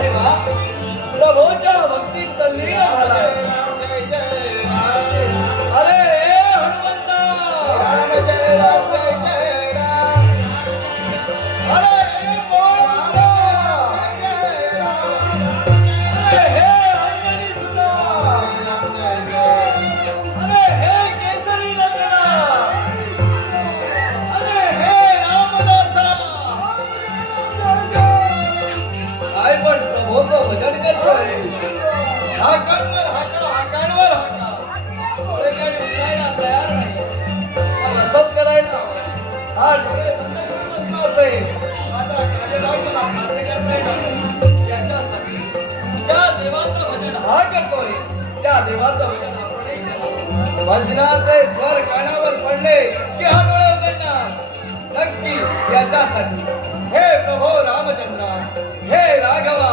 झाले वा प्रभोच्या भक्तीत अरे हनुमंत! वजनाचे स्वर कानावर पडले की हा डोळे उघडणार नक्की याच्यासाठी हे प्रभो रामचंद्र हे राघवा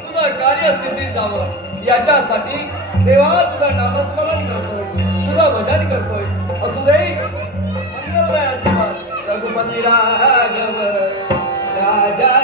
तुझं कार्य सिद्धी जावं याच्यासाठी देवा तुझं नामस्मरण करतोय तुझं भजन करतोय. राघव राजा